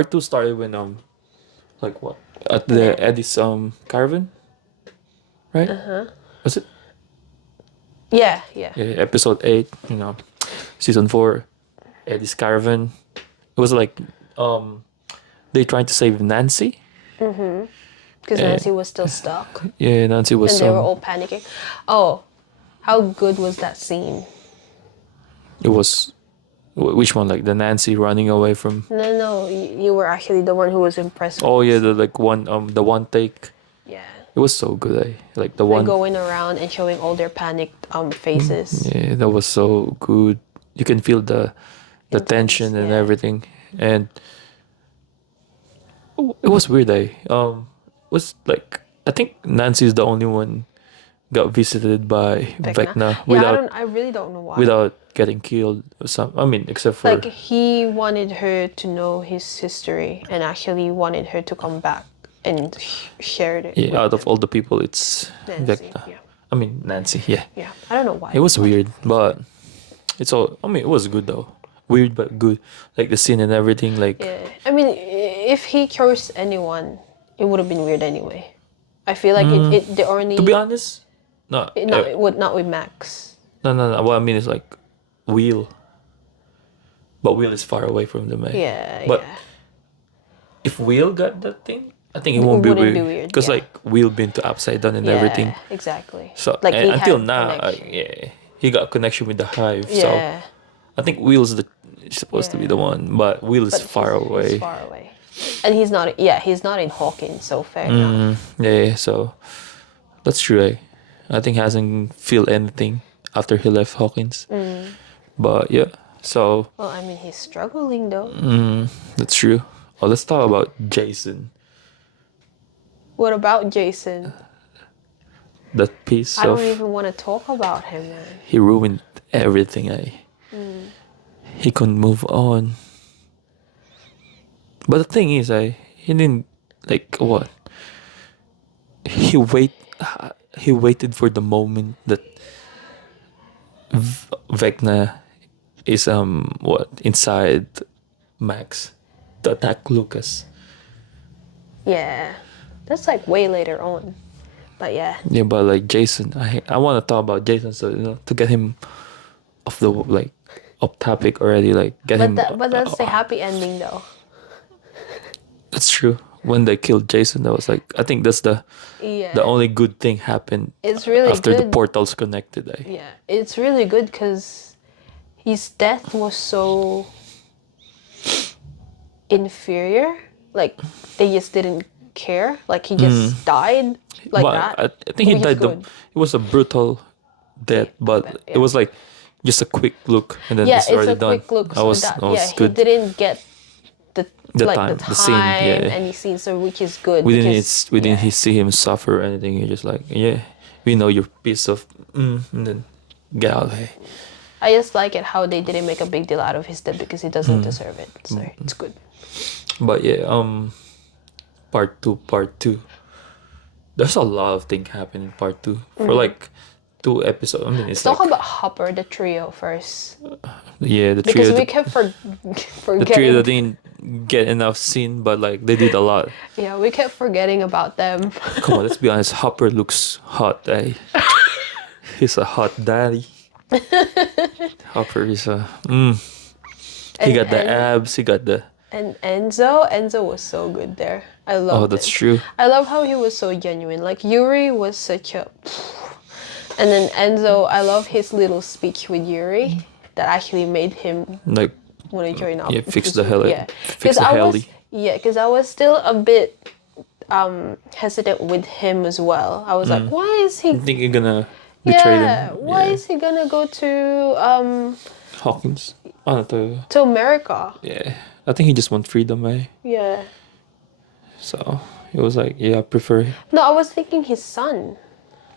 part 2 started when like what at the Eddie's caravan, right? Was it? Yeah. Yeah, episode 8. Season 4, Eddie's caravan. It was like they trying to save Nancy. Because Nancy was still stuck. Yeah, Nancy was And they were all panicking. Oh, how good was that scene? It was which one? Like the Nancy running away from. No, you were actually the one who was impressed. Oh yeah, the one take. Yeah. It was so good. Like the They're one. going around and showing all their panicked faces. Yeah, that was so good. You can feel the Intense, tension and yeah. everything, and it was weird. Was like I think Nancy's the only one got visited by Vecna Yeah, I really don't know why. without getting killed or some. I mean, except for Like he wanted her to know his history and actually wanted her to come back and shared it. yeah, with out of him. all the people, it's Nancy, Vecna. yeah. I mean Nancy. Yeah, Yeah, I don't know why. it was weird, but it's all. I mean, it was good though. Weird but good. Like the scene and everything. Like Yeah, I mean, if he chose anyone, it would have been weird anyway. I feel like the only. to be honest, no, Not with Max. no. What I mean is like Will. But Will is far away from them, eh? Yeah, But yeah. if Will got that thing, I think it won't be wouldn't be weird. weird, Because yeah. like Will been to Upside Down and everything. Exactly. So like and he until had now, connection. yeah, he got a connection with the Hive. So Yeah. I think Will's supposed to be the one, but Will is But far away. He's far away. And he's not. Yeah, he's not in Hawkins. So fair enough. Yeah, so that's true. I think he hasn't feel anything after he left Hawkins. But yeah, so Well, I mean, he's struggling though. that's true. Oh, let's talk about Jason. What about Jason? That piece I of don't even want to talk about him, man. he ruined everything. He couldn't move on. But the thing is, he didn't like what he waited for the moment that Vecna is what inside Max to attack Lucas. Yeah, that's like way later on. But yeah. Yeah, but like Jason, I want to talk about Jason, so to get him off the like off topic already, like get him. But that's the happy ending though. That's true. When they killed Jason, that was like I think that's the only good thing happened. It's really after good. the portals connected. Yeah, it's really good because his death was so inferior. Like they just didn't care. Like he just died like But that. I think he Which is died. good. It was a brutal death, but yeah. it was like just a quick look and then Yeah, it's it's already a done. quick look. That So was good. he didn't get The the time, time, the scene, yeah. any scene, so which is good. We because, didn't see him suffer or anything. You're just like, yeah, we know your piece of, and then get out. Hey. I just like it how they didn't make a big deal out of his death because he doesn't deserve it. So it's good. But yeah, part two. There's a lot of things happen in part 2 for like 2 episodes. I mean, it's Let's talk like about Hopper, the trio first, yeah, the because trio. we kept The forgetting. trio that didn't get enough scene, but like they did a lot. Yeah, we kept forgetting about them. Come on, let's be honest. Hopper looks hot, eh? He's a hot daddy. Hopper is a. He got the abs. He got the. And Enzo was so good there. I love. Oh, that's true. I love how he was so genuine. Like Yuri was such a. And then Enzo, I love his little speech with Yuri that actually made him Like want to join up. yeah, fix the heli. Yeah, Fix the heli. because I was still a bit hesitant with him as well. I was like, why is he? I think you're gonna betray Yeah, them. why is he gonna go to Hawkins? Oh, no, to America? yeah. I think he just want freedom, eh? Yeah. So it was like, yeah, I prefer. No, I was thinking his son.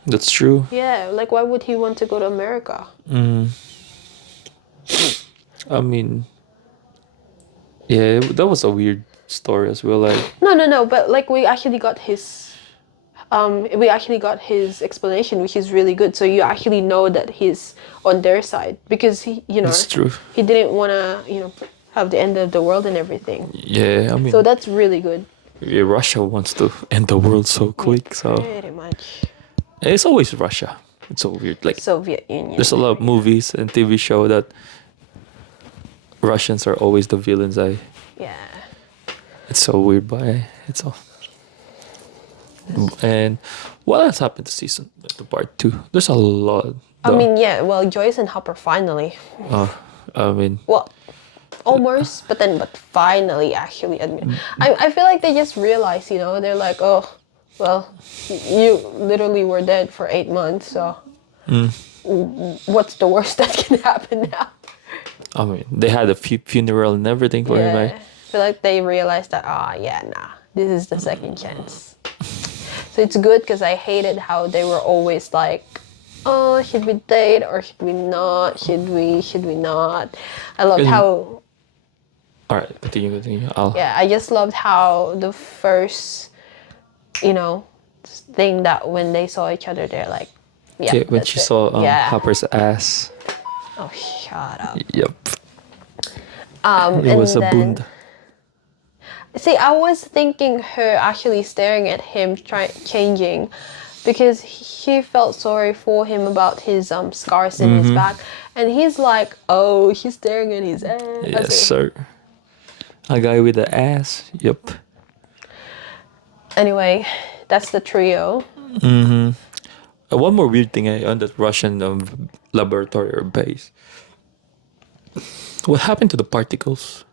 That's true. Yeah, like why would he want to go to America? I mean, yeah, that was a weird story as well. Like, No, but like we actually got his explanation, which is really good. So you actually know that he's on their side because he, that's true. he didn't want to, have the end of the world and everything. Yeah, I mean, So that's really good. yeah, Russia wants to end the world so quick, so Pretty much. it's always Russia. It's so weird. Like, Soviet Union. there's a lot of movies and TV show that Russians are always the villains. Yeah. It's so weird, but it's all. And what else happened to season to part 2? There's a lot. I mean, yeah. Well, Joyce and Hopper finally. I mean, Well, almost, but finally actually admit. I feel like they just realized, you know, they're like, oh, well, you literally were dead for 8 months, so what's the worst that can happen now? I mean, they had a funeral and everything for him. I feel like they realized that, this is the second chance. So it's good because I hated how they were always like, oh, should we date or should we not? Should we not? I loved how. All right, continue. Yeah, I just loved how the first, you know, thing that when they saw each other, they're like, yeah. When she saw Hopper's ass. Oh, shut up. Yep. It was a bund. See, I was thinking her actually staring at him, changing, because he felt sorry for him about his scars in his back, and he's like, oh, she's staring at his ass. Yes, sir. A guy with the ass. Yep. Anyway, that's the trio. One more weird thing on that Russian laboratory or base. What happened to the particles?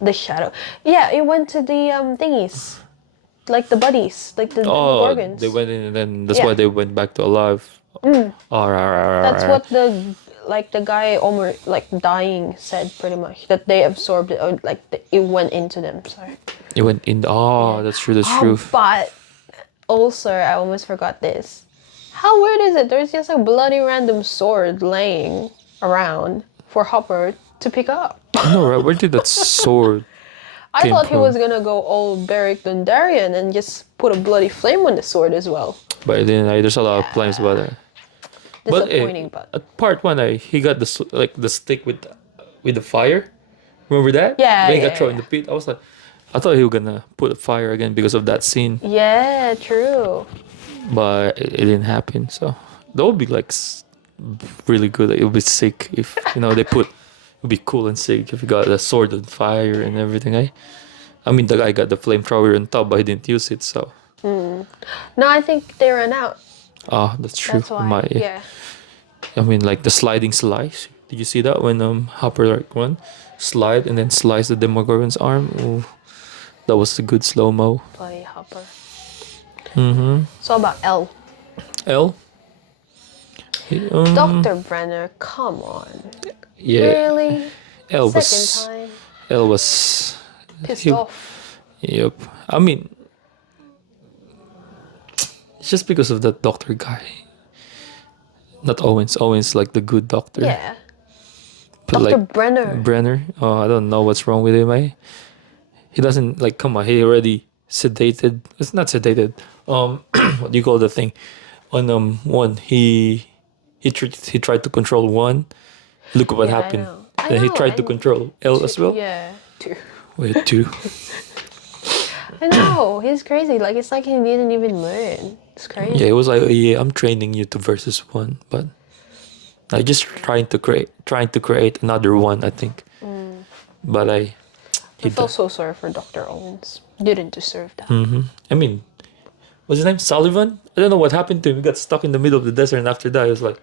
The shadow. Yeah, it went to the thingies. Like the buddies. Like the organs. They went in and then that's why they went back to alive. That's what the guy almost like dying said pretty much. That they absorbed it or like it went into them. Sorry. It went in. That's true. That's true. But also, I almost forgot this. How weird is it? There's just a bloody random sword laying around for Hopper to pick up. No, right? Where did that sword? I thought he was gonna go all Beric Dondarrion and just put a bloody flame on the sword as well. But then there's a lot of flames about it. Disappointing, but at part 1, he got the stick with the fire. Remember that? Yeah. When he got thrown in the pit, I thought he was gonna put a fire again because of that scene. Yeah, true. But it didn't happen. So that would be like really good. It would be sick if they put. It would be cool and sick if he got a sword on fire and everything. I mean, the guy got the flamethrower on top, but he didn't use it. So. No, I think they ran out. Oh, that's true. That's why. Yeah. I mean, like the sliding slice. Did you see that when Hopper slide and then slice the Demogorgon's arm? Ooh, that was a good slow mo. Bloody Hopper. Mm-hmm. So about L. L. Dr. Brenner, come on. Yeah. Really? L was. Second time. L was. Pissed off. Yep. I mean, it's just because of that doctor guy. Not Owens. Owens like the good doctor. Yeah. But Dr. like Brenner. Brenner. Oh, I don't know what's wrong with him. He doesn't come on. He already sedated. It's not sedated. What do you call the thing? On one, he tried to control one. Look what happened. Then he tried to control L as well. Yeah, 2. Wait, 2. I know, he's crazy. Like it's like he didn't even learn. It's crazy. Yeah, it was like, yeah, I'm training you to versus one, but I just trying to create another one. I think, but I felt so sorry for Dr. Owens. Didn't deserve that. I mean, what's his name? Sullivan? I don't know what happened to him. He got stuck in the middle of the desert, and after that, it was like,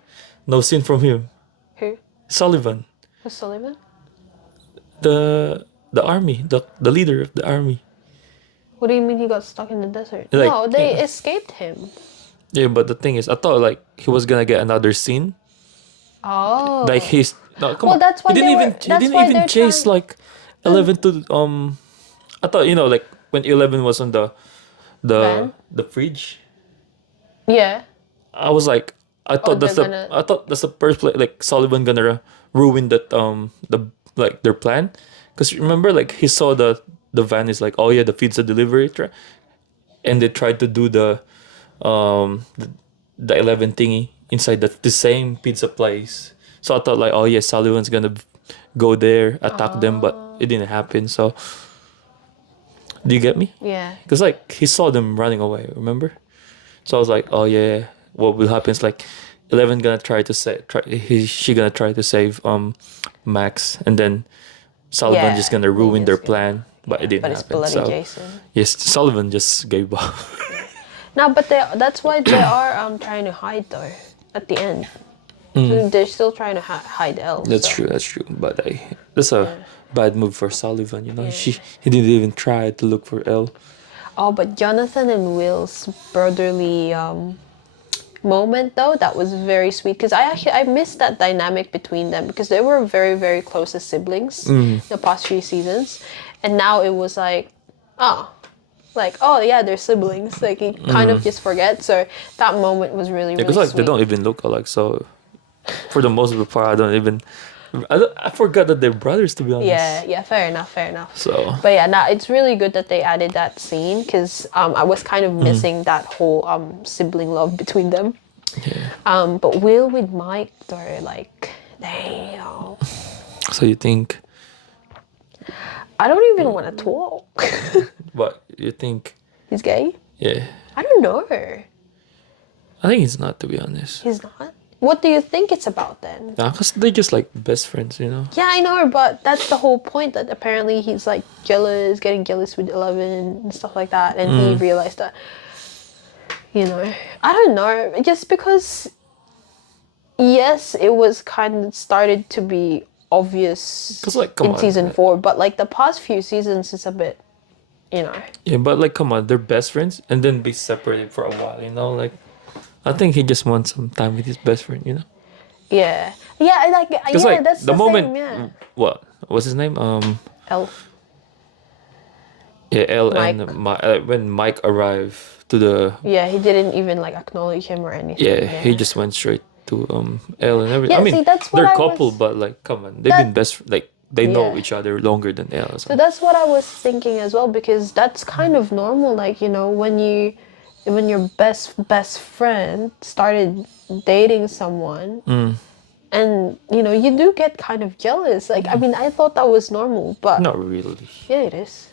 no sin from him. Who? Sullivan. Who's Sullivan? The army, the leader of the army. What do you mean he got stuck in the desert? Like, no, they escaped him. Yeah, but the thing is, I thought like he was gonna get another scene. Oh. Like he's no, come Well, on. that's why he didn't even chase like 11 to I thought like when 11 was on the Van? the fridge. Yeah. I was like, I thought that's the first place like Sullivan gonna ruin that their plan, because remember like he saw the van is like, oh yeah, the pizza delivery truck, and they tried to do the 11 thingy inside the same pizza place. So I thought like, oh yeah, Sullivan's gonna go there, attack them, but it didn't happen. So, do you get me? Yeah. Because like he saw them running away, remember? So I was like, oh yeah, what will happen is like 11 gonna try to save, she gonna try to save Max, and then Sullivan just gonna they ruin their just gonna- plan, but it didn't But it's happen. bloody So Jason. yes, Sullivan just gave up. No, but that's why they are trying to hide though. At the end, they're still trying to hide Elle. That's so. true. That's true. But that's a bad move for Sullivan. You know, Yeah. he didn't even try to look for Elle. Oh, but Jonathan and Will's brotherly moment though, that was very sweet because I missed that dynamic between them because they were very very close as siblings the past few seasons, and now it was like oh yeah, they're siblings. Like you kind of just forget. So that moment was really Because really like they sweet. don't even look alike. So for the most of the part, I forgot that they're brothers, to be honest. Yeah, fair enough, fair enough. So But yeah, now it's really good that they added that scene because I was kind of missing that whole sibling love between them. yeah. But Will with Mike, they're like, damn. So you think, I don't even want to talk. but you think, He's gay? yeah. I don't know. I think he's not, to be honest. He's not. What do you think it's about then? Nah, cause they're just like best friends, you know. Yeah, I know, but that's the whole point. That apparently he's like jealous, getting jealous with 11 and stuff like that, and he realized that. You know, I don't know. Just because, yes, it was kind of started to be obvious 'Cause, like, come in on. season 4, but like the past few seasons is a bit, you know. Yeah, but like, come on, they're best friends, and then be separated for a while, you know. Like, I think he just wants some time with his best friend, you know. Yeah, yeah, like Because yeah, like that's the the moment, same. Yeah, what was his name? Elle. Yeah, L Mike. and when Mike arrived to the, Yeah, he didn't even like acknowledge him or anything. yeah, he just went straight to L and everything. Yeah, I mean, see, that's what they're I couple, was- but like, come on, they've That- been like they know Yeah. each other longer than L. So that's what I was thinking as well because that's kind of normal. Like you know, when your best friend started dating someone, and you know you do get kind of jealous. Like I mean, I thought that was normal, but Not really. yeah, it is.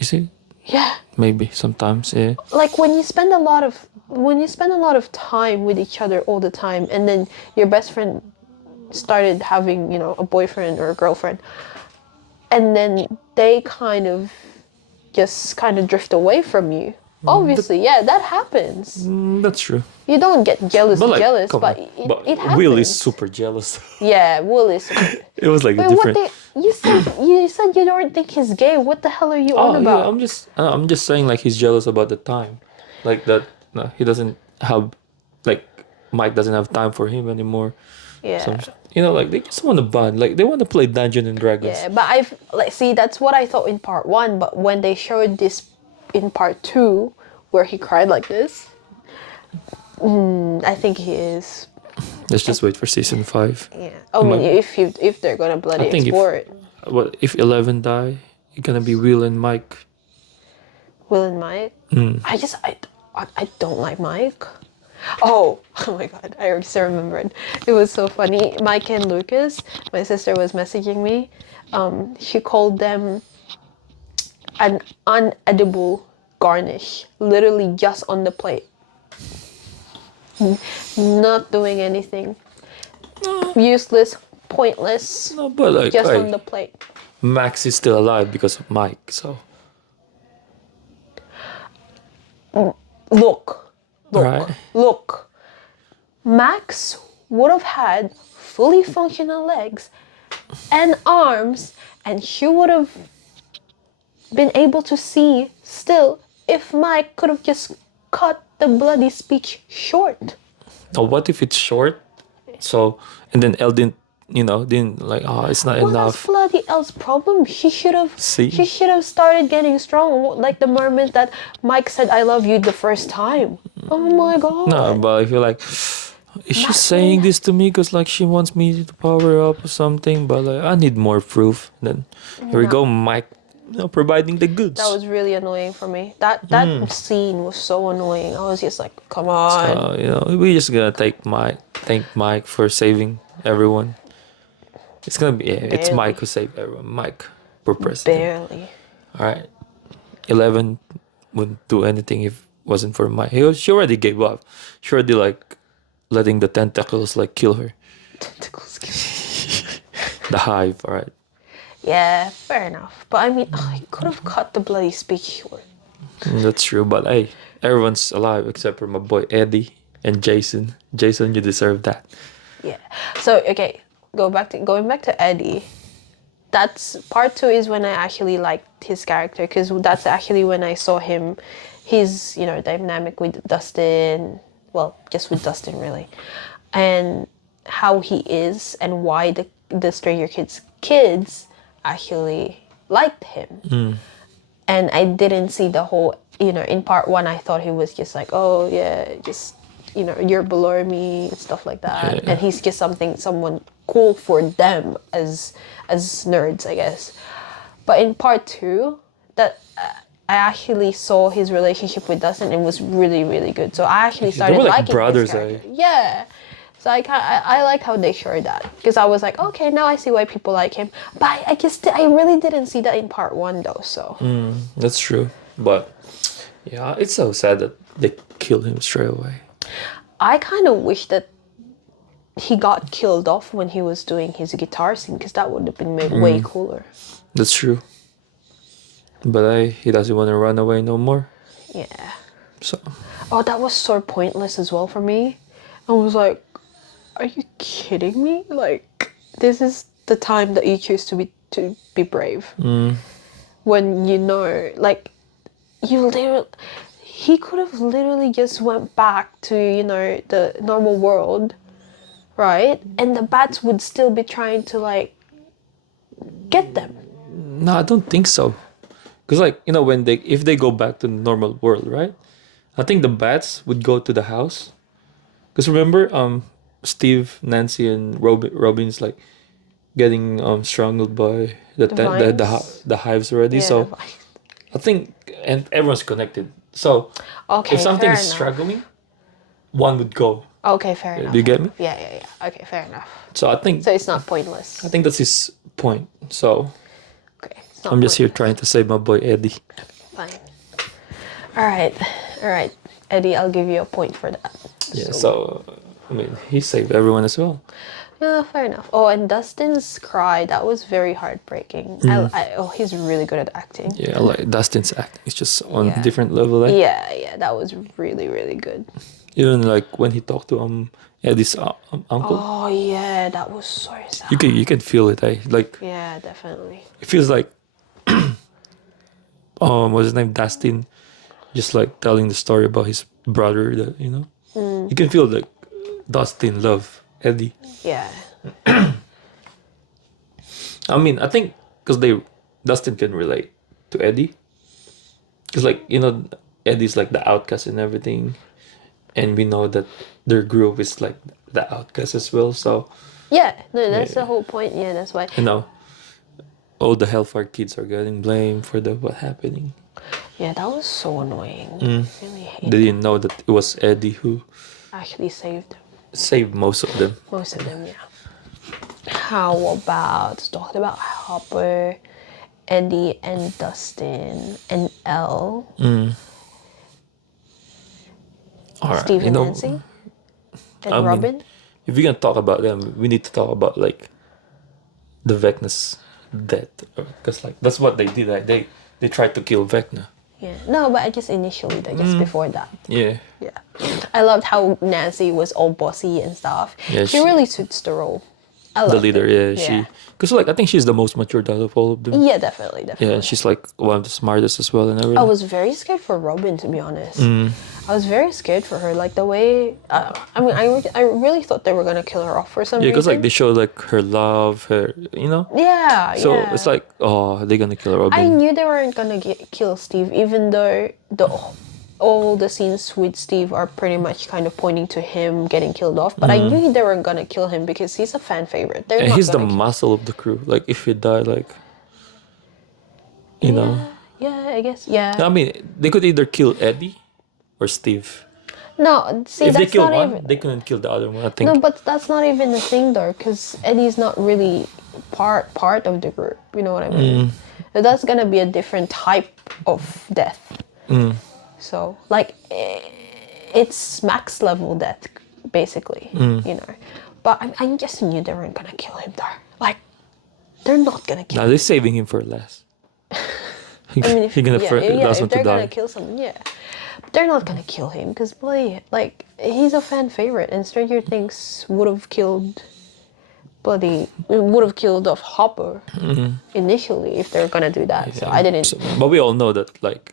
You see, Yeah, maybe sometimes, yeah. like when you spend a lot of time with each other all the time, and then your best friend started having a boyfriend or a girlfriend, and then they kind of drift away from you. Obviously, yeah, that happens. That's true. You don't get jealous, But like, jealous, come but on. it happens. Will is super jealous. Yeah, Will is. It was like Wait, a different. you said you don't think he's gay. What the hell are you on Oh about? yeah, I'm just saying like he's jealous about the time, like that. No, he doesn't have, like Mike doesn't have time for him anymore. Yeah. So, like they just want to bond, like they want to play Dungeons and Dragons. Yeah, but I've see that's what I thought in part 1, but when they showed this in part 2 where he cried like this, I think he is. Let's just wait for season 5. Yeah. I mean, if they're gonna bloody I think explore it. if 11 die, it's gonna be Will and Mike. Will and Mike. I don't like Mike. Oh my god, I still remembered. It was so funny. Mike and Lucas, my sister was messaging me. She called them an unedible garnish, literally just on the plate. Not doing anything. Useless, pointless, No, but like just hey, on the plate. Max is still alive because of Mike. So Look. right. Look. Max would have had fully functional legs and arms, and she would have been able to see still if Mike could have just cut the bloody speech short. Or what if it's short? So and then Elle didn't like, it's not Well, enough. that's bloody Elle's problem. She should have. See? She should have started getting strong, like the moment that Mike said "I love you" the first time. Oh my god. No, but I feel like, is she saying this to me because like she wants me to power up or something? But like I need more proof. Then here we go, Mike, providing the goods. That was really annoying for me. That scene was so annoying. I was just like, come on. we just gonna thank Mike for saving everyone. It's gonna be it's Barely. Mike who saved everyone. Mike for president. Barely. All right, 11 wouldn't do anything if it wasn't for Mike. She already gave up. She already like letting the tentacles like kill her. Tentacles. The hive. All right. Yeah, fair enough. But I mean, I could have cut the bloody speech short. That's true, but hey, everyone's alive except for my boy Eddie and Jason. Jason, you deserve that. Yeah. So okay, going back to Eddie. That's part 2 is when I actually liked his character, because that's actually when I saw his dynamic with Dustin. Well, just with Dustin really, and how he is and why the Stranger kids actually liked him. And I didn't see the whole, in part 1 I thought he was just like, oh yeah, just you're below me and stuff like that. Yeah. And he's just someone cool for them as nerds, I guess. But in part 2, that I actually saw his relationship with Dustin and it was really, really good. So I actually They started were like liking brothers, his character. Yeah. So I like how they showed that, because I was like, okay, now I see why people like him. But I really didn't see that in part 1 though. So That's true, but yeah, it's so sad that they killed him straight away. I kind of wish that he got killed off when he was doing his guitar scene, because that would have been made way cooler. That's true, but he doesn't want to run away no more. Yeah. So Oh, that was so pointless as well for me. I was like, are you kidding me? Like, this is the time that you choose to be brave. When like, he could have literally just went back to, the normal world, right? And the bats would still be trying to, like, get them. no, I don't think so. Cause like when if they go back to the normal world, right? I think the bats would go to the house. Cause remember, Steve, Nancy, and Robin's like getting strangled by Vines? the hives already. Yeah, So I think and everyone's connected. So okay, if something fair is enough. struggling, one would go. Okay, fair enough. Do you get me? Yeah. Okay, fair enough. So I think So it's not pointless. that's his point. So Okay, it's not I'm just here pointless. trying to save my boy Eddie. Fine. All right, Eddie. I'll give you a point for that. Yeah. So I mean, he saved everyone as well. Yeah, fair enough. Oh, and Dustin's cry, that was very heartbreaking. He's really good at acting. Yeah, like Dustin's acting is just on Yeah. a different level. Like Yeah, that was really, really good. even like when he talked to Eddie's uncle, Oh yeah, that was so sad. you can feel it. Like Yeah, definitely. it feels like what's his name, Dustin, just like telling the story about his brother. That you can feel like Dustin love Eddie. Yeah. I mean, I think because Dustin can relate to Eddie, because like Eddie's like the outcast and everything, and we know that their group is like the outcast as well. So Yeah, no, that's Yeah. the whole point. Yeah, that's why. all the Hellfire kids are getting blamed for what happening. Yeah, that was so annoying. Really hate They didn't know that it was Eddie who actually saved saved most of them. most of them, yeah. How about talking about Hopper, Eddie and Dustin and Elle, All right, Steve and Nancy, and I mean, Robin? if we're gonna talk about them, we need to talk about like the Vecna's death, because like that's what they did. Like they tried to kill Vecna. Yeah. No, but I just initially though, just before that. Yeah, Yeah. I loved how Nancy was all bossy and stuff. Yeah, she really suits the role. I the loved leader. it. Yeah, because like I think she's the most matured out of all of them. Yeah, definitely. Yeah, and she's like one of the smartest as well and everything. I was very scared for Robin, to be honest. I was very scared for her, like the way. I mean, I really thought they were gonna kill her off for some Yeah, reason. because like they show like her love, her Yeah, So yeah. it's like, oh, they're gonna kill Robin. I knew they weren't gonna kill Steve, even though all the scenes with Steve are pretty much kind of pointing to him getting killed off. But I knew they weren't gonna kill him because he's a fan favorite. They're And not he's the gonna kill- muscle of the crew. Like if he died, like you know. Yeah, I guess. Yeah. I mean, they could either kill Eddie or Steve. No, see, If they that's kill not one, even. they couldn't kill the other one. I No, think. but that's not even the thing though, because Eddie's not really part of the group. You know what I mean? So that's gonna be a different type of death. So like, it's max level death, basically. You know, but I just knew they weren't gonna kill him though. Like, they're not gonna kill Now him. they're saving him for last. I mean, He gonna last if one to they're gonna die. kill someone, yeah, but they're not gonna kill him because bloody, like, he's a fan favorite, and Stranger Things would have killed off Hopper initially if they're gonna do that. So I didn't. So, but we all know that, like,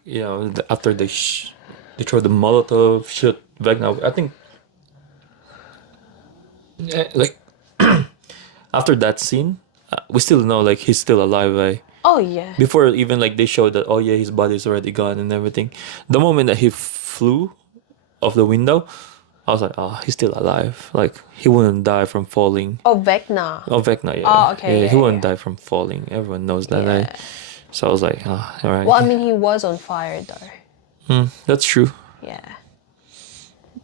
after they throw the Molotov, shoot Vecna. I think, like, after that scene, we still know like he's still alive. Oh yeah. Before even like they showed that, oh yeah, his body's already gone and everything. The moment that he flew off the window, I was like, oh, he's still alive. Like, he wouldn't die from falling. Oh, Vecna. Oh, Vecna, yeah. Oh, okay, Yeah, yeah, he wouldn't yeah. die from falling. Everyone knows that. Yeah. So I was like, ah, all right. Well, I mean, he was on fire though. That's true. Yeah.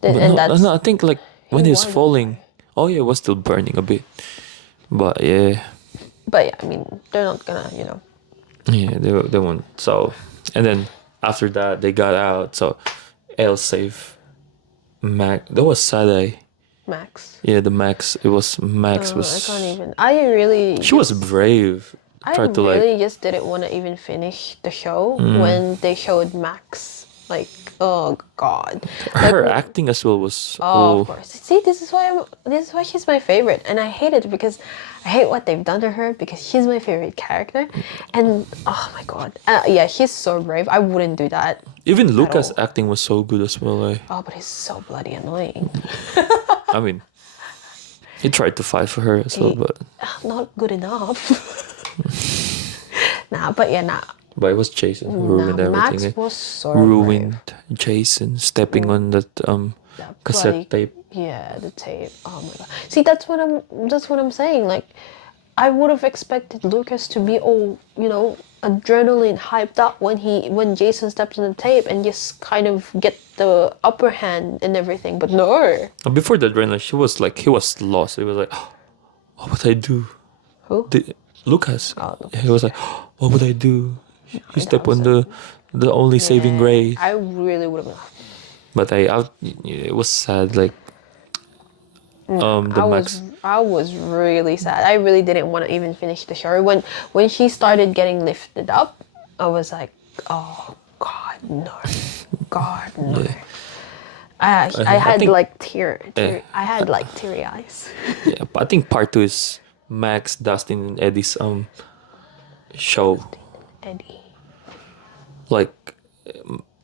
But And that's. no, I think like when he was was on falling, oh yeah, it was still burning a bit. But yeah, But yeah, I mean, they're not gonna, yeah, they won't. So, and then after that, they got out. So, El saved Max. That was Saturday. Max. Yeah, the Max. It was Max I was. can't even. I really. She was brave. I Tried to really like. just didn't want to even finish the show when they showed Max. Like, oh god. Her Like, acting as well was. oh, of course. See, this is why she's my favorite, and I hate it because I hate what they've done to her because she's my favorite character, and oh my god, yeah, she's so brave. I wouldn't do that. Even Lucas' all. acting was so good as well. Like, Oh, but he's so bloody annoying. I mean, he tried to fight for her as well, but Not good enough. Nah, but yeah, nah. it was Jason who ruined Nah, everything. Max was so Ruined brave. Jason stepping on that That cassette tape. Yeah, the tape. Oh my god. See, that's what I'm saying. Like, I would have expected Lucas to be all, adrenaline hyped up when Jason steps on the tape and just kind of get the upper hand and everything. But no. Before the adrenaline, he was lost. He was like, what would I do? Who? Lucas. Oh, Lucas, He was like, what would I do? He stepped on the only saving Yeah, grace. I really would have. But it was sad. Like, the Max. I was really sad. I really didn't want to even finish the show. When she started getting lifted up, I was like, oh God, no, God, no. I had think- like I had like teary eyes. Yeah, but I think part 2 is Max, Dustin, and Eddie's show. Eddie. Like,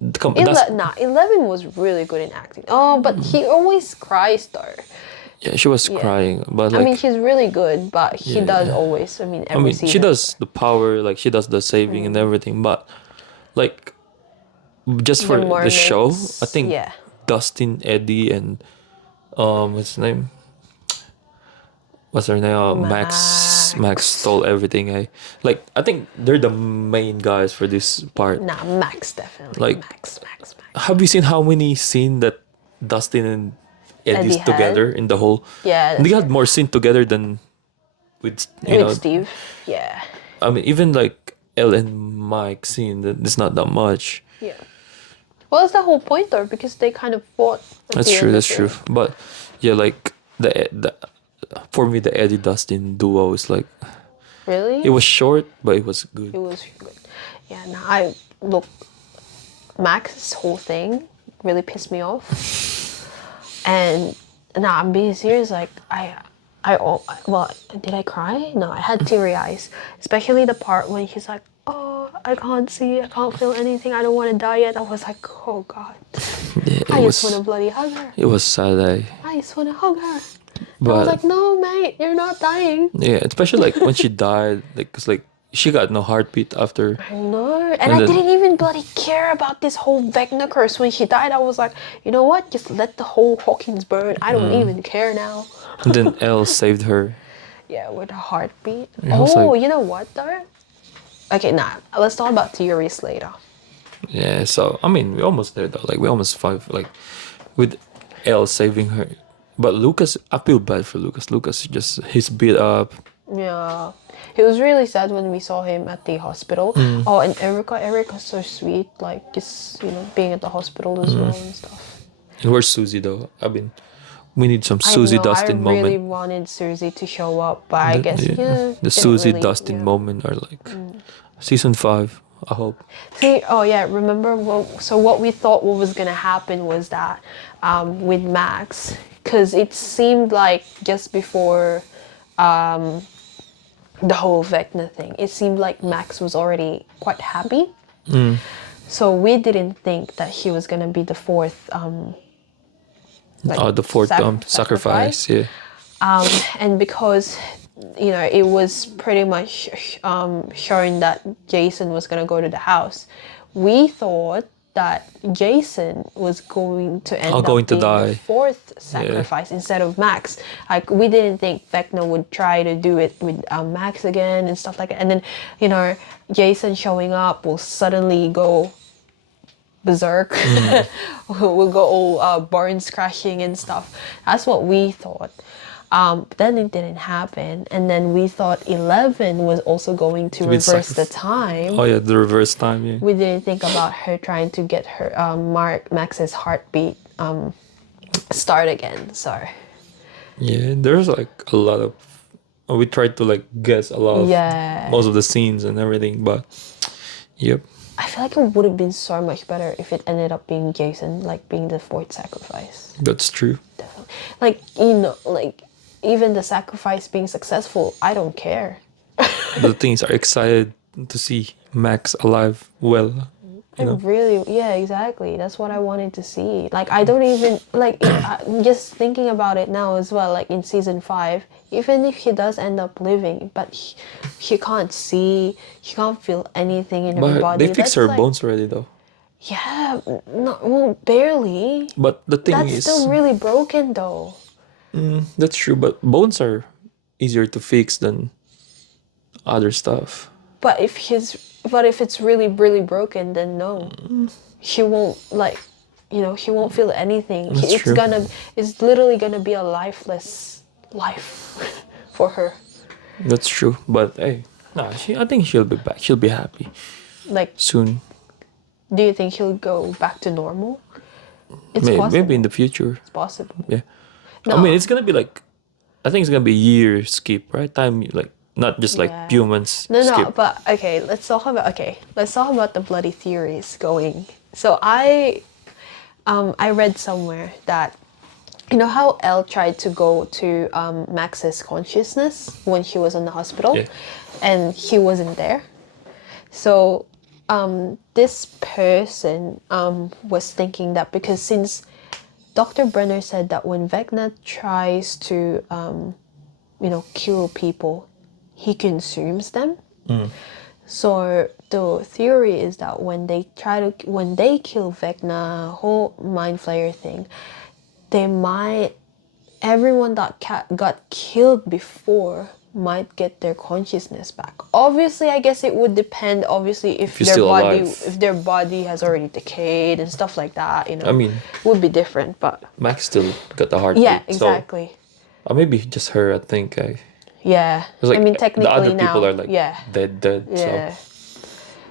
that's, 11 was really good in acting. Oh, but he always cries though. yeah, she was crying, but I like, mean, she's really good, but he does always. I mean, every season. she does the power, like she does the saving and everything, but like, just for the show, mermaids, I think yeah. Dustin, Eddie, and what's his name? What's her name? Max stole everything. I think they're the main guys for this part. Nah, Max definitely. Like, Max. Have you seen how many scenes that Dustin and Eddie's Eddie had? together in the whole? Yeah, They had more scene together than with Steve. Yeah. I mean, even like Elle and Mike scene, it's not that much. Yeah. Well, that's the whole point though, because they kind of fought. That's true. That's true. But yeah, like the for me, the Eddie Dustin duo is like, Really? it was short, but it was good. It was good. Yeah. Now Max's whole thing really pissed me off. And now I'm being serious. Like did I cry? No, I had teary eyes, especially the part when he's like, "Oh, I can't see, I can't feel anything, I don't want to die yet." I was like, "Oh God, Yeah, I just want to bloody hug her. It was sad. I just want to hug her." But I was like, "No, mate, you're not dying." yeah, especially like when she died, like, 'cause like she got no heartbeat after. I know, and And I then- didn't even bloody care about this whole Vecna curse when she died. I was like, you know what? Just let the whole Hawkins burn. I don't even care now. And then Elle saved her. Yeah, with a heartbeat. I was like- You know what though? Okay, let's talk about theories later. Yeah, so I mean, we almost there though. Like we almost five. Like with Elle saving her. But Lucas, I feel bad for Lucas. Lucas just he's beat up. Yeah. It was really sad when we saw him at the hospital. Oh, and Erica's so sweet, like just, being at the hospital as well and stuff. And where's Susie though? I mean, we need some I Susie know, I Dustin really moment. wanted Susie to show up, but I guess, The didn't Susie really, Dustin moment are like season 5. I hope. See, oh yeah, remember what we thought what was gonna happen was that with Max, because it seemed like just before the whole Vecna thing, it seemed like Max was already quite happy. So we didn't think that he was gonna be the fourth, The fourth sacrifice. Yeah. and because it was pretty much showing that Jason was gonna go to the house, we thought that Jason was going to end up going to being die. the fourth sacrifice instead of Max. Like we didn't think Vecna would try to do it with Max again and stuff like that. And then Jason showing up will suddenly go berserk. We'll go all barns crashing and stuff. That's what we thought. But then it didn't happen, and then we thought 11 was also going to be reverse the time. Oh yeah, the reverse time. Yeah. We didn't think about her trying to get her Max's heartbeat start again. So Yeah, there's like a lot of. We tried to like guess a lot of most of the scenes and everything, but yep. I feel like it would have been so much better if it ended up being Jason, like being the fourth sacrifice. That's true. Definitely. Like even the sacrifice being successful, I don't care. The things are excited to see Max alive. Well, Yeah, exactly. That's what I wanted to see. Like, I don't even, like, just thinking about it now as well, like in season 5, even if he does end up living, but he can't see, he can't feel anything in her but body. they fixed her bones already though. Yeah, well, barely. But the thing That's is, still really broken though. that's true. But bones are easier to fix than other stuff. But if it's really, really broken, then no. He won't he won't feel anything. That's true. It's literally gonna be a lifeless life for her. That's true. But hey, I think she'll be back. She'll be happy Like, soon. do you think he'll go back to normal? It's Maybe, possible. maybe in the future. It's possible. Yeah. No. I mean, it's gonna be like, I think it's gonna be a year skip, right? Time like not just like Yeah. few months No, skip. but let's talk about the bloody theories going. So I read somewhere that how Elle tried to go to Max's consciousness when she was in the hospital, Yeah. and he wasn't there. So this person was thinking that because since Dr. Brenner said that when Vecna tries to kill people, he consumes them. So the theory is that when they kill Vecna, whole mind flayer thing, everyone that got killed before might get their consciousness back. Obviously, I guess it would depend. Obviously, if their body has already decayed and stuff like that, I mean, would be different. But Max still got the heartbeat. yeah, exactly. So, maybe just her. I think. Yeah, Like, I mean technically the other now, people are like yeah, dead. yeah. So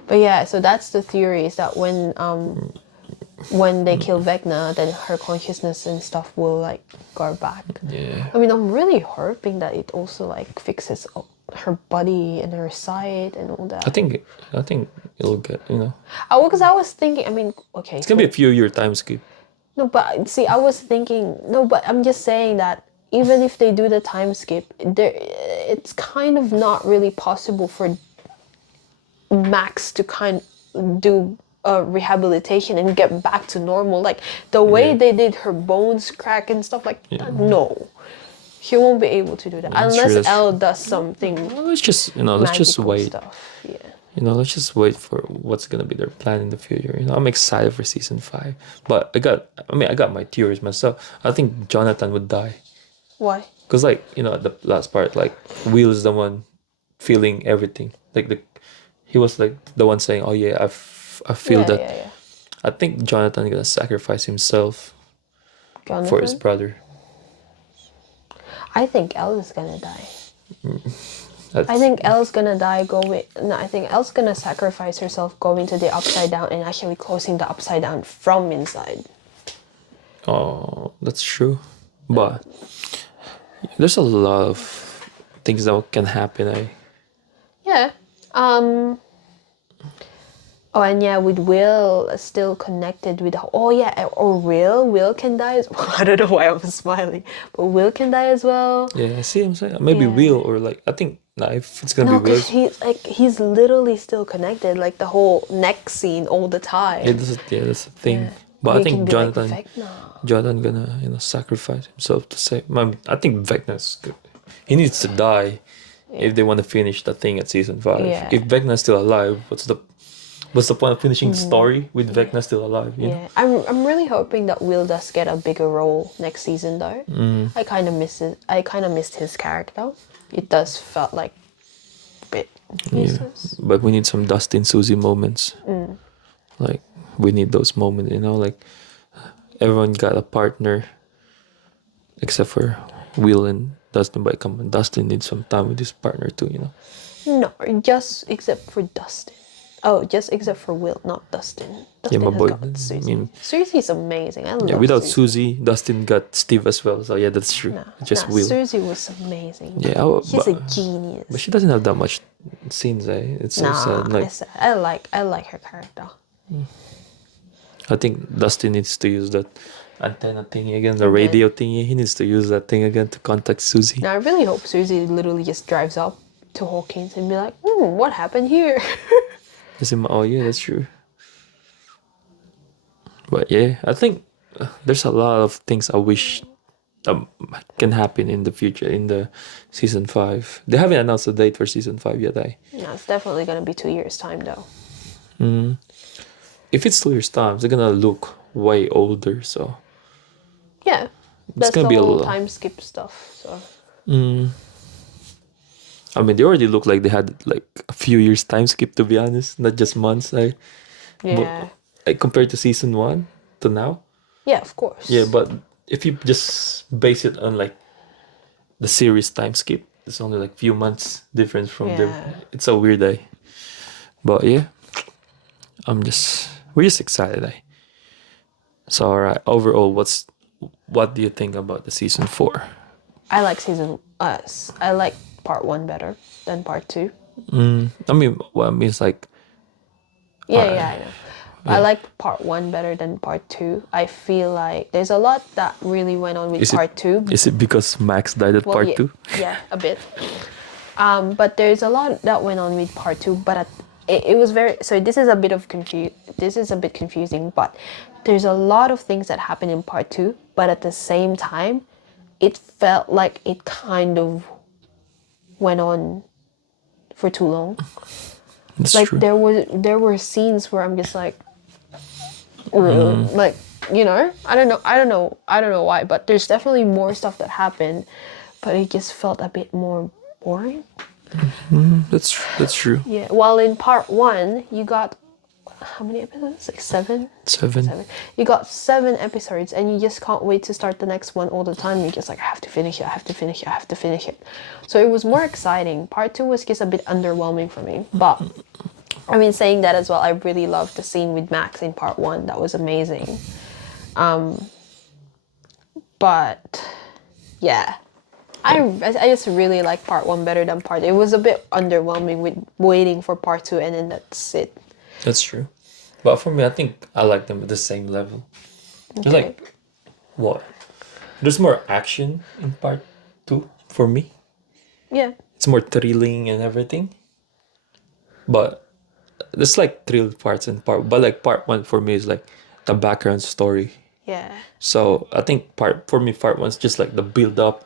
But yeah, so that's the theory, is that when they kill Vecna, then her consciousness and stuff will like go back. yeah. I mean, I'm really hoping that it also like fixes her body and her sight and all that. I think it'll get Because I was thinking, I mean, okay. It's gonna be a few year time skip. No, but see, I was thinking, no, but I'm just saying that even if they do the time skip, it's kind of not really possible for Max to kind of do a rehabilitation and get back to normal. Like the way they did her bones crack and stuff like that, no. She won't be able to do that unless Elle does something. Well, let's just wait. Stuff. Yeah. Let's just wait for what's gonna be their plan in the future. I'm excited for season 5, but I got my theories myself. I think Jonathan would die. Why? Because at the last part, like Will is the one feeling everything. He was like the one saying, "Oh yeah, I feel that." Yeah. I think Jonathan gonna sacrifice himself. for his Jonathan? brother. I think Elle is gonna die. That's, I think Elle's gonna die going. No, I think Elle's gonna sacrifice herself going to the upside down and actually closing the upside down from inside. oh, that's true. But there's a lot of things that can happen. Yeah. Oh, and yeah, with Will still connected with. Oh yeah, or Will can die as well. I don't know why I'm smiling, but Will can die as well. Yeah, I see what I'm saying. Maybe Yeah. Will or like I think nah, if it's gonna No, be Will, because he's literally still connected, like the whole neck scene all the time. that's the thing. Yeah. But Or I he think can be like Vecna. Jonathan gonna sacrifice himself to save. I think Vecna's good. He needs to die if they want to finish the thing at season 5. Yeah. If Vecna's still alive, what's the point of finishing the story with Vecna still alive? You know? Yeah, I'm really hoping that Will does get a bigger role next season though. I kind of miss it. I kind of missed his character. It does felt like a bit useless. But we need some Dustin Susie moments. Like we need those moments, like everyone got a partner except for Will and Dustin. But come on, Dustin needs some time with his partner too. No, just except for Dustin. Oh, just except for Will, not Dustin. Dustin my has boy. got Susie. I mean, Susie's amazing. I love without Susie. Susie, Dustin got Steve as well. So yeah, that's true. Just Will. Susie was amazing. Yeah, She's a genius. But she doesn't have that much scenes. It's so sad. Like I like her character. I think Dustin needs to use that antenna thingy again, the radio thingy. He needs to use that thing again to contact Susie. Now I really hope Susie literally just drives up to Hawkins and be like, what happened here? Oh yeah, that's true. But yeah, I think there's a lot of things I wish can happen in the future in the season 5. They haven't announced a date for season 5 yet. No, it's definitely gonna be 2 years time though. If it's 2 years time, they're gonna look way older. So Yeah, it's that's gonna the be a whole lot. time skip stuff. So I mean, they already look like they had like a few years time skip. To be honest, not just months. yeah, Like compared to season 1 to now. yeah, of course. Yeah, but if you just base it on like the series time skip, it's only like few months difference from them. It's a weird day. But yeah, we're just excited. So alright, overall, what do you think about the season 4? I like I like part 1 better than part 2. I mean, well, it means like Yeah, I know. I like part 1 better than part 2. I feel like there's a lot that really went on with part 2. Is it because Max died at part 2? Yeah, a bit. But there's a lot that went on with part 2. But it was very. So this is a bit confusing. But there's a lot of things that happened in part 2. But at the same time, it felt like it kind of went on for too long. That's like true. there were scenes where I'm just like, like, I don't know why, but there's definitely more stuff that happened, but it just felt a bit more boring. That's true. Yeah. While in part 1 you got how many episodes? Like 7? 7. You got 7 episodes and you just can't wait to start the next one all the time. You're just like, I have to finish it, I have to finish it, I have to finish it. So it was more exciting. Part 2 was just a bit underwhelming for me. But I mean, saying that as well, I really loved the scene with Max in part 1. That was amazing. But yeah, I just really like part 1 better than part 2. It was a bit underwhelming with waiting for part 2 and then that's it. That's true. But for me, I think I like them at the same level. It's like, what? There's more action in part 2 for me. Yeah. It's more thrilling and everything. But there's like thrill parts in but like part 1 for me is like the background story. Yeah. So I think part 1's just like the build up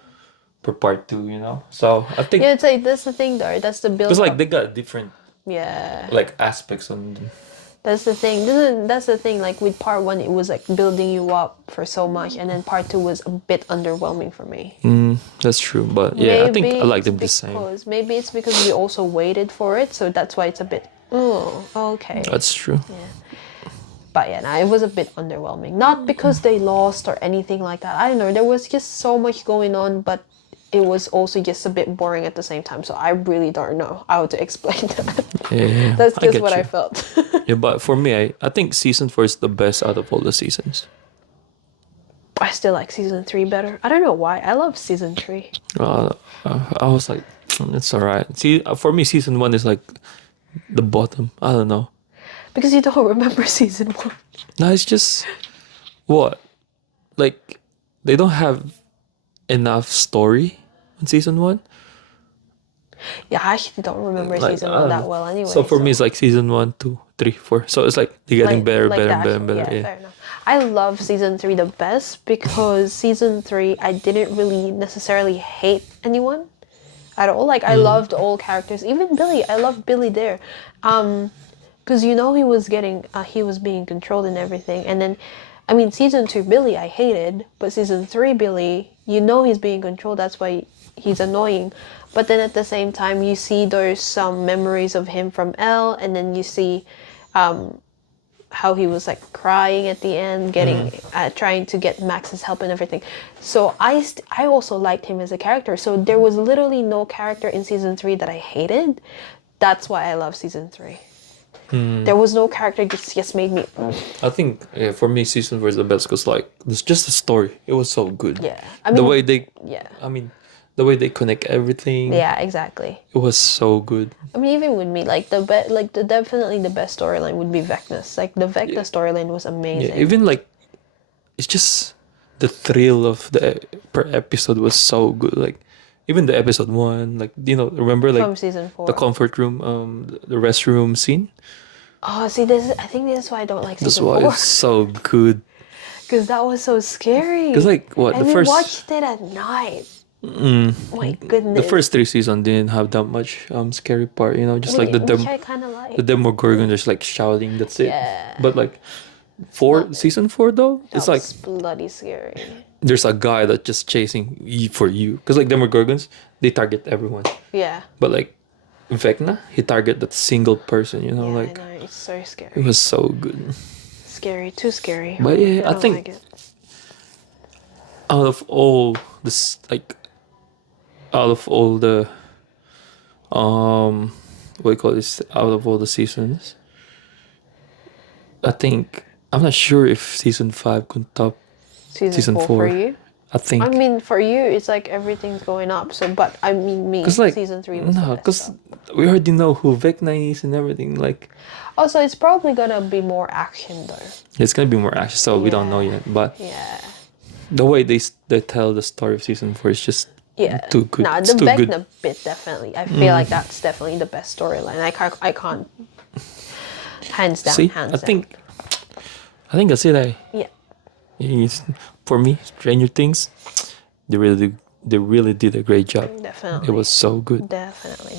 for part 2. So I think Yeah, it's like that's the thing though. That's the build. it's like they got different like aspects on them. That's the thing. That's the thing. Like with part 1, it was like building you up for so much, and then part 2 was a bit underwhelming for me. That's true, but yeah, I think I like them the same. Maybe it's because we also waited for it, so that's why it's a bit. Oh, okay. That's true. Yeah. But yeah, no, it was a bit underwhelming. Not because they lost or anything like that. I don't know. There was just so much going on, but it was also just a bit boring at the same time. So I really don't know how to explain that. Yeah, That's I just get what I you. felt. Yeah, but for me, I think season 4 is the best out of all the seasons. I still like season 3 better. I don't know why. I love season 3. Uh, I was like, it's alright. See, for me, season 1 is like the bottom. I don't know. Because you don't remember season 1. No, it's just what, like, they don't have enough story in season 1. Yeah, I actually don't remember Like, season I 1 don't that know. well So anyway. for me, it's like season 1, 2, 3, 4. So it's like they're getting better, like better, the and better, and actual, better. yeah, Yeah. fair enough. I love season 3 the best because season 3 I didn't really necessarily hate anyone at all. Like I loved all characters, even Billy. I loved Billy there, because he was being controlled and everything. And then, I mean, season 2 Billy I hated, but season 3 Billy, he's being controlled. That's why he's annoying. But then at the same time, you see there's some memories of him from Elle, and then you see how he was like crying at the end, getting trying to get Max's help and everything. So I also liked him as a character. So there was literally no character in season 3 that I hated. That's why I love season 3. There was no character just made me. I think for me, season 4 is the best because like it's just a story. It was so good. Yeah, The way they, yeah, I mean, the way they connect everything. yeah, exactly. It was so good. I mean, even with me, like definitely the best storyline would be Vecna's. Like the Vecna storyline was amazing. Yeah, even like it's just the thrill of the per episode was so good. Like even the episode 1, like remember like From season 4. the comfort room, the restroom scene. Oh, see, I think this is why I don't like That's season why 4. it's so good. Because that was so scary. Because like what And the we first watched it at night. My goodness. the first 3 seasons didn't have that much scary part. Just like Which I kind of like. the Demogorgon just like shouting. That's it. Yeah. But like season 4 though, That it's like was bloody scary. there's a guy that just chasing for you. Because like Demogorgons, they target everyone. Yeah. But like Vecna, he target that single person. Yeah, Like I know. It's so scary. it was so good. Scary. Too scary. But yeah, I don't think like it. out of all this, like out of all the what do you call this? Out of all the seasons, I think I'm not sure if season 5 could top Season 4 for 4. you? I think. I mean, for you, it's like everything's going up. So, but I mean, me, Cause like season 3 was no, the best. because So. we already know who Vecna is and everything. Like Also, it's probably gonna be more action though. it's gonna be more action, so we don't know Yeah. yet. But Yeah. the way they tell the story of season 4 is just Yeah. too good. Nah, It's the too Vecna good. bit definitely. I feel like that's definitely the best storyline. I can't. Hands down. See, Hands I down. think that's it. Yeah. For me, Stranger Things, they really did a great job. Definitely. It was so good. Definitely.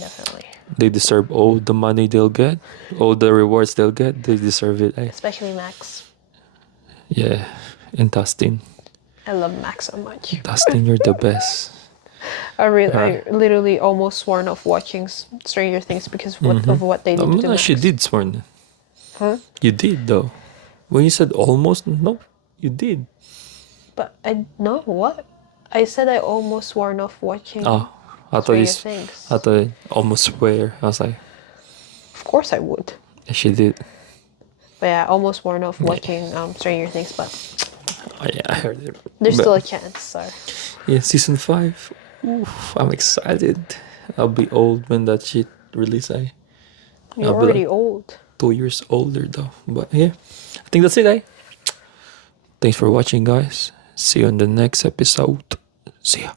They deserve all the money they'll get, all the rewards they'll get. They deserve it. Especially Max. Yeah, and Dustin, I love Max so much. Dustin, you're the best. I literally almost sworn off watching Stranger Things because of what they did to No, Max. she did, Sworn. Huh? You did though. When you said almost, no, you did. But I no what? I said I almost sworn off watching. Oh, I thought Stranger Things. I thought you almost swear. I was like, Of course I would. yeah, she did. But yeah, I almost sworn off watching Stranger Things, but Oh, yeah, I heard it. there's But, still a chance. So yeah, season 5. Oof, I'm excited. I'll be old when that shit releases. you're I'll be already like old. 2 years older though. But yeah, I think that's it. Thanks for watching, guys. See you on the next episode. See ya.